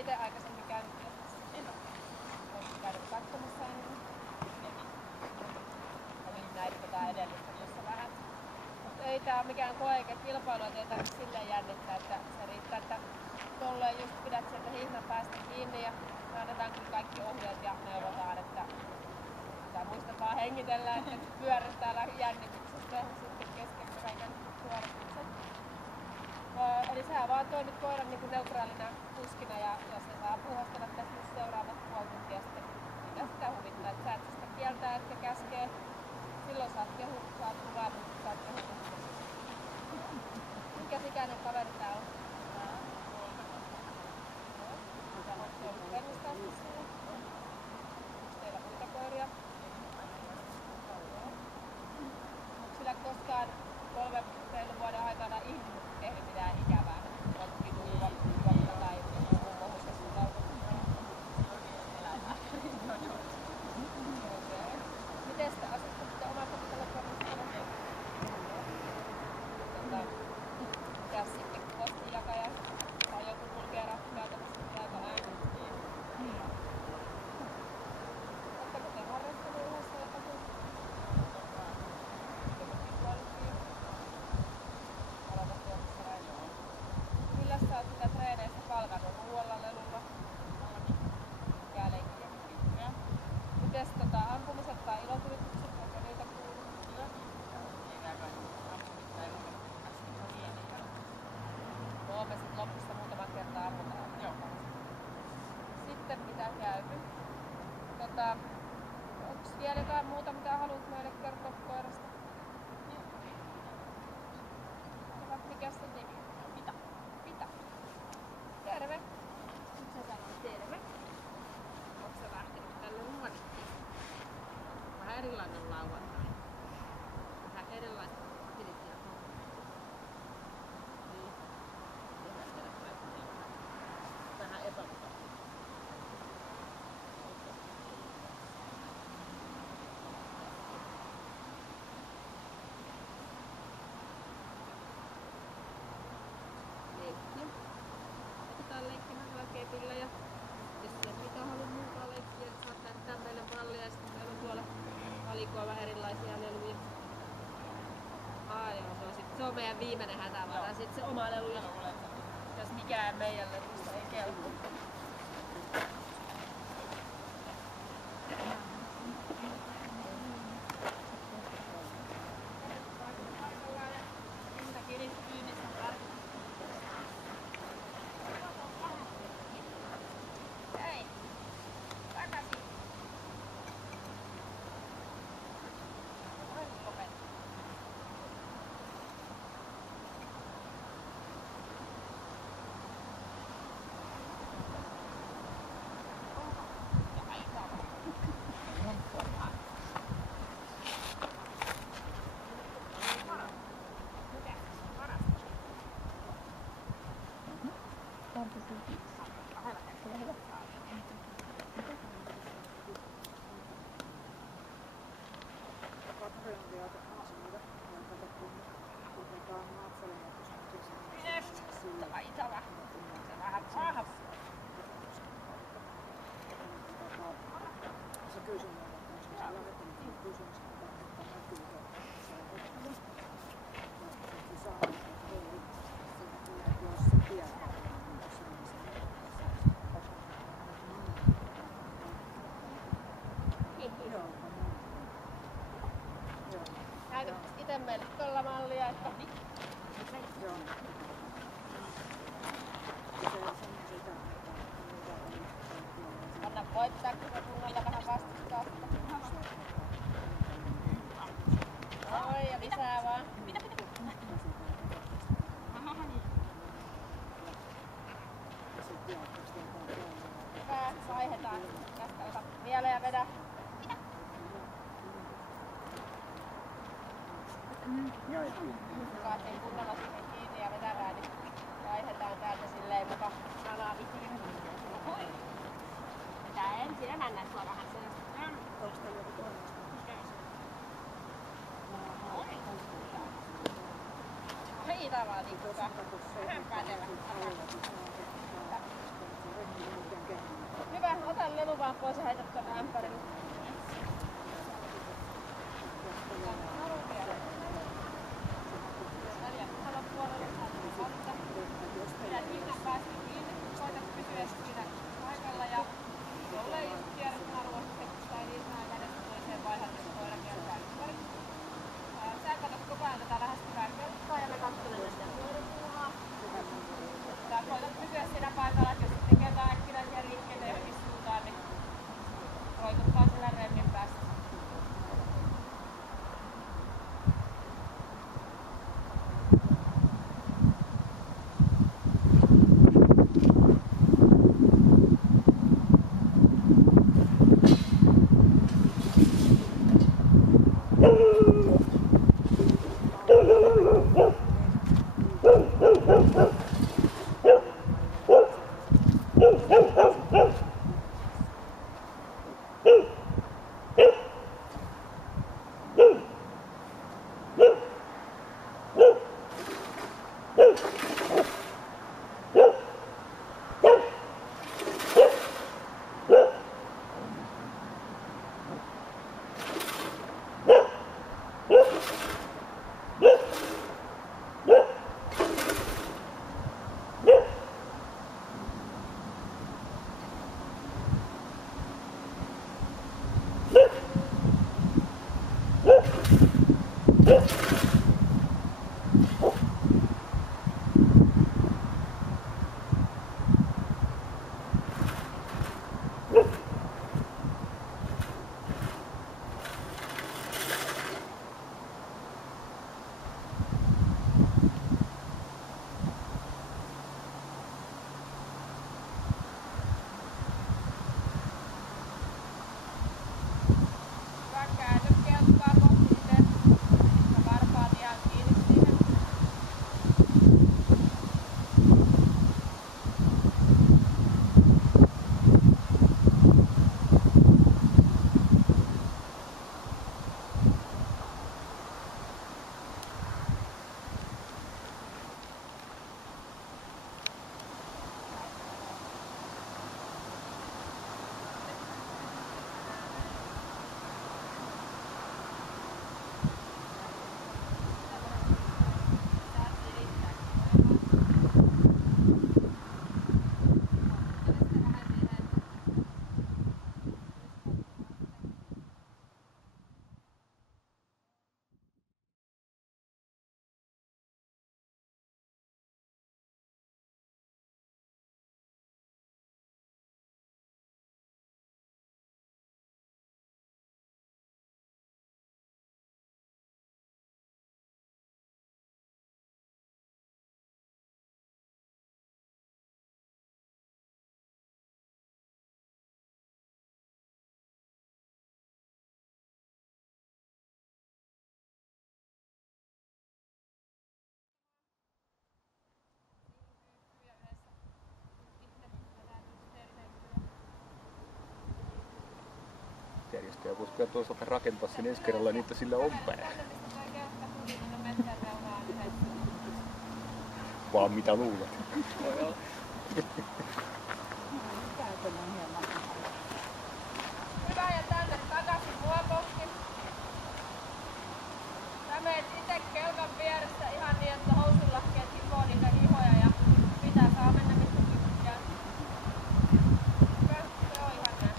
itse aikaisemmin käynyt testissä? En ole. Oletko käynyt katsomassa ennen? Eli näitä edellistä tuossa vähän. Mutta ei tää mikään koe eikä kilpailu, että ei tarvitse silleen jännittää, että se riittää, että tolleen just pidät sieltä hihnan päästä kiinni ja me annetaan kyllä kaikki ohjeet ja neuvotaan, että muista vaan hengitellä, että pyörittää jännityksestä ja sitten kesken kaiken suorituksen. Eli sä vaan toimit koiran niin kuin neutraalina kuskina ja se saa puhastella tässä myös seuraavat puoli tuntia sitten, mitä sitä huvittaa. Että sä et sitä kieltää, etkä käskee. Silloin saat kehua, saat kuvaa, mutta saat kehua. Mikäs ikäinen kaveri tää on? Sä oot ollut perustauksessa. Onko teillä muita koiria? Onko sillä koskaan 3 reilun vuoden aikana ihminen tehnyt mitään ikävää? Oletkin juokka tai joku pohjoisessa sulla on eläimää. Miten sitä asutte omassa telefonissa? Mitäs sitten postijakaja tai joku kulkee käytännössä täältä aina? Oletteko te harrastanut yhdessä jotakin? Millä sä oot sitä treeneistä palkannut? Ruoalla, lelulla? Mikä lenkkiä? Mites ampumiset tai ilotulitukset? Onko niitä kuullut? No me sit lopussa muutaman kertaa ammutaan. Sitten mitä käynyt? Onks vielä jotain muuta mitä haluat meille kertoa koirasta? Mikäs se nimi? Pita. Pita. Terve. Nyt sä sanoit terve. Onko sä lähtenyt tälle luonittiin? Vähän erilainen lauantai. Vähän erilaiset aktiviteettia. Niin. Vähän epämukavaa. Leikkimään valkeapilla ja jos ei mitä halua muuta leikkiä, niin saat näyttää meille mallia ja sitten meillä on tuolla valikoiva erilaisia leluja. Joo, se on meidän viimeinen hätävara. Sitten se oma lelu, jos mikään meidän lelusta ei kelpo. Taitava. Se vähän paha. Se kysymys on, että kysymys näytäpäs ite meille tuolla mallia, että anna voittaa, kun se kunnolla vähän vastustaa sitä. Oi, ja lisää vaan. Hyvä, vaihdetaan. Tästä ota vielä ja vedä. Saatiin kunnolla siihen kiinni ja vedetään, niin vaihdetaan täältä silleen muka sanaa vitiin. Vetää ensin emännän sua vähän sellaista. Onko teillä joku toinen? Hei tavallaan tikka. Vähän pätevä. vaan pois ja heitä tuonne ämpärille. Pidät hinnan päästä kiinni, koita pysyä siinä paikalla ja jollei just kierrät naruasti tai lisää kädestä toiseen vaihan, jos koira kiertää ympäri. Sä katsot koko ajan tätä lähestyvää kelkkaa ja me katselemme sitä vuoropuuhaa. Koitat pysyä siinä paikalla, että jos tekee jotain äkkinäisiä liikkeitä johonkin suuntaan, niin roikuttaa sillä remmin päästä. Järjestäjä voisi kyllä toisaalta rakentaa sen ensi kerralla niin, että sillä on pää. Vaan mitä luulet? Hyvä ja tänne takaisin mua kohti. Sä meet ite kelkan vieressä ihan niin, että housunlahkeet hikoo niitä hihoja ja pitää saa mennä mistä tykkää. Hyvä, se on ihan näin.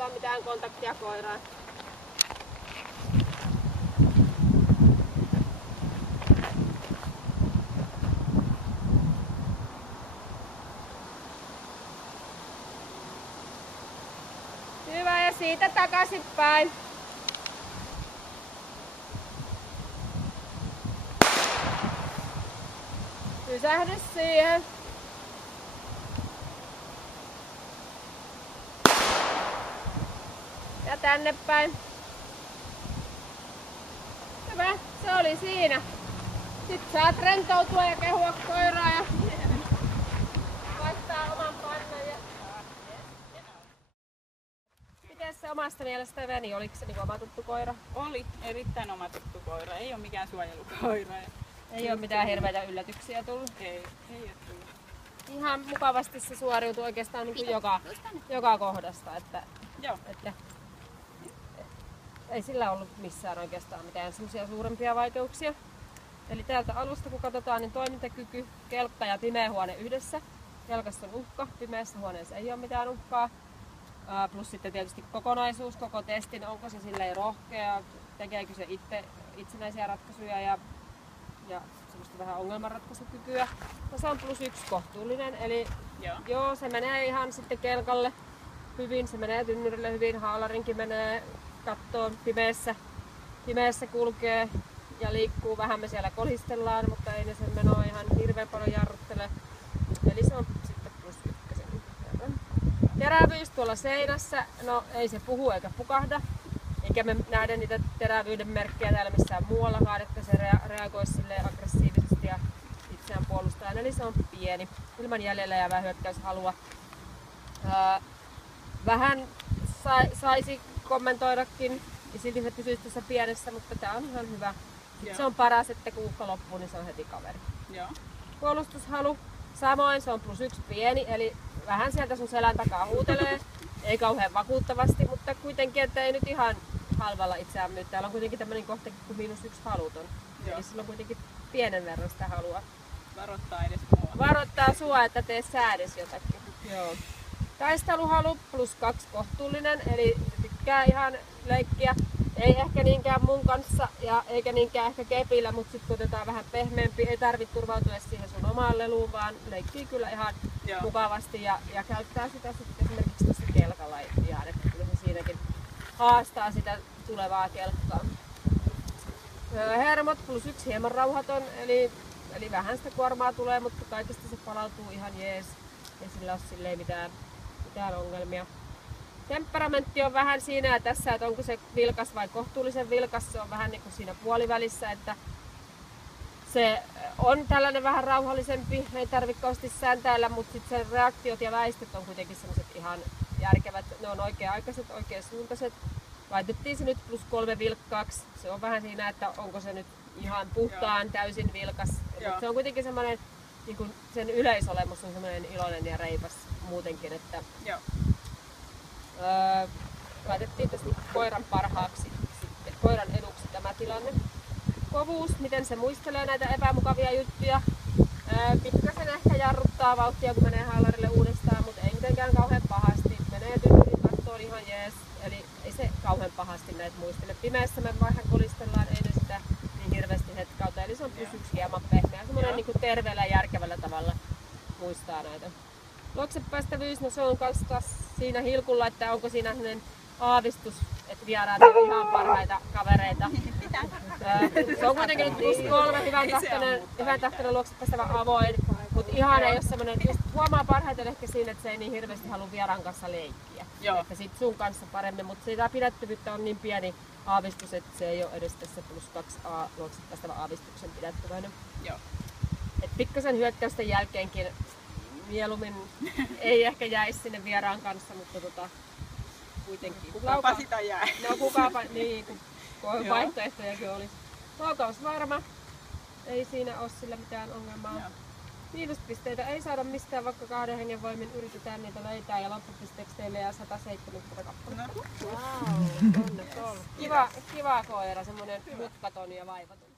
ota mitään kontaktia koiraan. Hyvä, ja siitä takaisin päin. Pysähdys siihen. Ja tänne päin. Hyvä, se oli siinä. Sitten saat rentoutua ja kehua koiraa ja vaihtaa oman pannan. Ja... Miten se omasta mielestä meni? Oliko se niin oma tuttu koira? Oli erittäin oma tuttu koira. Ei ole mikään suojelukoira. Ei ole mitään hirveitä yllätyksiä tullut. Ei ole tullut. Ihan mukavasti se suoriutui oikeastaan niin kuin joka kohdasta. Joo. Että ei sillä ollut missään oikeastaan mitään semmoisia suurempia vaikeuksia. Eli täältä alusta kun katsotaan, niin toimintakyky, kelkka ja pimeä huone yhdessä. Kelkassa on uhka, pimeässä huoneessa ei ole mitään uhkaa. Plus sitten tietysti kokonaisuus, koko testin, onko se silleen rohkea, tekeekö se itsenäisiä ratkaisuja ja semmoista vähän ongelmanratkaisukykyä. No se on +1 kohtuullinen, eli joo, se menee ihan sitten kelkalle hyvin, se menee tynnyrille hyvin, haalarinkin menee kattoon pimeässä kulkee ja liikkuu. Vähän me siellä kolistellaan, mutta ei ne sen menoa ihan hirveän paljon jarruttele. Eli se on sitten +1. Terävyys tuolla seinässä, no ei se puhu eikä pukahda. Eikä me nähdä niitä terävyyden merkkejä täällä missään muuallakaan, että se reagoisi silleen aggressiivisesti ja itseään puolustaen. Eli se on pieni, ilman jäljellä jäävää hyökkäyshalua. Vähän saisi kommentoidakin ja silti se pysyisi tuossa pienessä, mutta tää on ihan hyvä. Se on paras, että kun uhka loppuu, niin se on heti kaveri. Joo. Puolustushalu, samoin se on +1 pieni, eli vähän sieltä sun selän takaa huutelee. Ei kauhean vakuuttavasti, mutta kuitenkin, että ei nyt ihan halvalla itseään myy. Täällä on kuitenkin tämmöinen kohta kuin -1 haluton. Joo. Eli sillä on kuitenkin pienen verran sitä halua. Varoittaa edes mua. Varoittaa sua, että tee sä edes jotakin. Joo. Taisteluhalu +2 kohtuullinen, eli tykkää ihan leikkiä. Ei ehkä niinkään mun kanssa ja eikä niinkään ehkä kepillä, mutta sitten kun otetaan vähän pehmeämpi, ei tarvitse turvautua siihen sun omaan leluun, vaan leikkii kyllä ihan mukavasti ja käyttää sitä sitten esimerkiksi tuossa kelkalla ihan, että kyllä se siinäkin haastaa sitä tulevaa kelkkaa. Hermot +1 hieman rauhaton, eli vähän sitä kuormaa tulee, mutta kaikesta se palautuu ihan jees. Ei sillä ole silleen mitään ongelmia. Temperamentti on vähän siinä ja tässä, että onko se vilkas vai kohtuullisen vilkas, se on vähän niin kuin siinä puolivälissä, että se on tällainen vähän rauhallisempi, ei tarvitse kauheasti sääntäillä, mutta sitten sen reaktiot ja väistöt on kuitenkin sellaiset ihan järkevät, ne on oikea-aikaiset, oikeasuuntaiset. Laitettiin se nyt +3 vilkkaaksi, se on vähän siinä, että onko se nyt ihan puhtaan täysin vilkas, mutta se on kuitenkin semmoinen, niin kuin sen yleisolemus on semmoinen iloinen ja reipas muutenkin, että laitettiin tästä koiran parhaaksi, sitten koiran eduksi tämä tilanne. Kovuus, miten se muistelee näitä epämukavia juttuja. Pikkasen ehkä jarruttaa vauhtia, kun menee haalarille uudestaan, mutta ei mitenkään kauhean pahasti. Menee tynnyrin kattoon ihan jees, eli ei se kauhean pahasti näitä muistele. Pimeässä me vähän kolistellaan, ei ne sitä niin hirveästi hetkauta, eli se on +1 hieman pehmeä. Semmoinen niin kuin terveellä ja järkevällä tavalla muistaa näitä. Luoksepäästävyys, no se on kanssa siinä hilkulla, että onko siinä sellainen aavistus, että vieraat on ihan parhaita kavereita. Se on kuitenkin nyt +3, hyvän tahtoinen luoksepäästävä avoin, mutta ihan ei ole semmoinen, just huomaa parhaiten ehkä siinä, että se ei niin hirveästi halua vieraan kanssa leikkiä. Että sit sun kanssa paremmin, mutta sitä pidättävyyttä on niin pieni aavistus, että se ei ole edes tässä +2a luoksepäästävä aavistuksen pidättäväinen. Et pikkasen hyökkäysten jälkeenkin mieluummin ei ehkä jäisi sinne vieraan kanssa, mutta kuitenkin. Kukapa sitä jää. No kukapa, niin kun vaihtoehtojakin olisi. Laukaus varma, ei siinä ole sillä mitään ongelmaa. Miinuspisteitä ei saada mistään, vaikka 2 hengen voimin yritetään niitä löytää ja loppupisteeksi teille jää 170 kappaletta. Wow, kiva koira, semmonen mutkaton ja vaivaton.